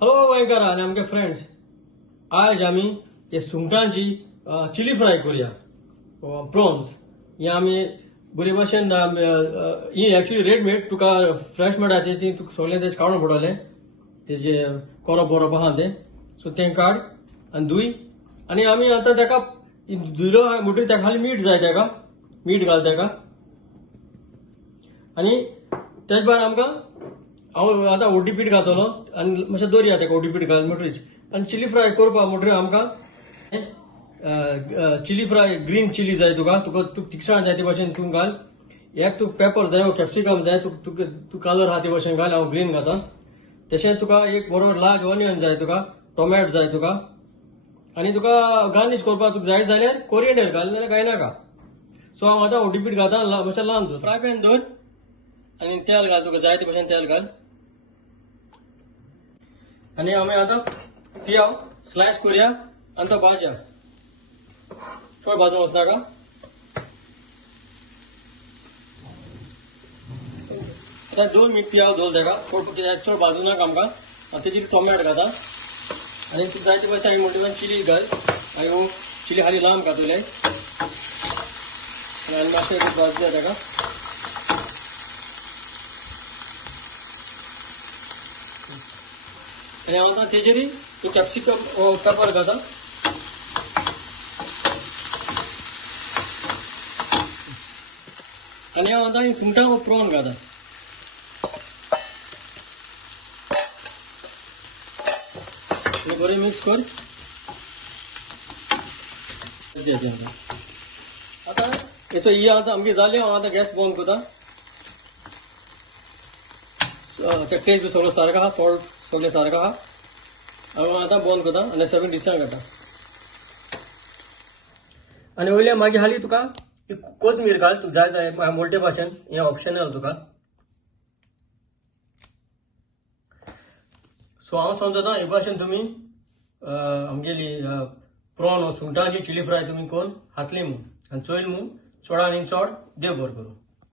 Hello गोंयकारा आनी आमगे friends, आज आमी हे सुंगटांची चिली फ्राय करूया. प्रॉन्स हे आमी बरे भाशेन ही एक्चुअली रेडमेड तुका फ्रेश मेळटा ती तुका सगळें तेजे काडून पडटलें. तेजे कोरप बरोप आहा तें, सो तें काड आनी धुय. आनी आमी आतां तेका धुयलो म्हणटकीर तेका खाली मीठ जाय, तेका मीठ घाल तेका. आनी तेज भायर आमकां हांव आतां ओटी पीठ घातलो आनी मातशें दवरया तेका ओटी पीठ घाल म्हणटरीच. आनी चिली फ्राय करपा म्हणटरीर आमकां चिली फ्राय ग्रीन चिली जाय तुका तिखसाण जाय ते भाशेन तूं घाल. एक तुका पेपर जाय, कॅप्सिकम जाय, तूं कलर आहा ते भाशेन घाल. हांव ग्रीन घाता. तशें तुका एक बरोबर लार्ज ऑनियन जाय, तुका टोमॅटो जाय तुका. आनी तुका गार्निश करपाक तुका जाय जाल्यार कोरिएंडर घाल, नाल्यार कांय नाका. सो हांव आतां ओटी पीठ घाता, मातशें ल्हान दवर, फ्राय पॅन दवर आनी तेल घाल, तुका जाय ते भाशेन तेल घाल. आनी आमी आतां पियाव स्लायस करूया आनी तो भाजया. चड भाजून वचनाका. आतां 2 मिनट पियाव दवर तेका, चड भाजूं नाका आमकां. आनी तेजेर टोमॅटो घाता आनी तुका जाय ते भाशेन म्हणटा चिली घाल. हांवें चिली खाली लांब घातले आनी मातशें भाजया तेका. आनी हांव आतां तेजेर तो कॅप्सिकम पेपर घाता. आनी हांव आतां सुंगटां प्रॉन घाता. बरें मिक्स कर. आतां हेचो ही आतां आमगे जाली. हांव आतां गॅस बंद करता. टेस्ट सगळो सारको आहा, सॉल्ट सगळें सारको आहा. हांव आतां बंद करता आनी सगळें डिशान घालता. आनी वयल्या मागीर हाली तुका कोथमीर घाल, तुका जाय जाय मोठे भाशेन. हें ऑप्शनल तुका. सो हांव समजता हे भाशेन तुमी आमगेली प्रॉन सुंगटांची चिली फ्राय तुमी कोरून खातली म्हूण. आनी चोयल म्हूण चोड आनी चोड देव बरें करूं.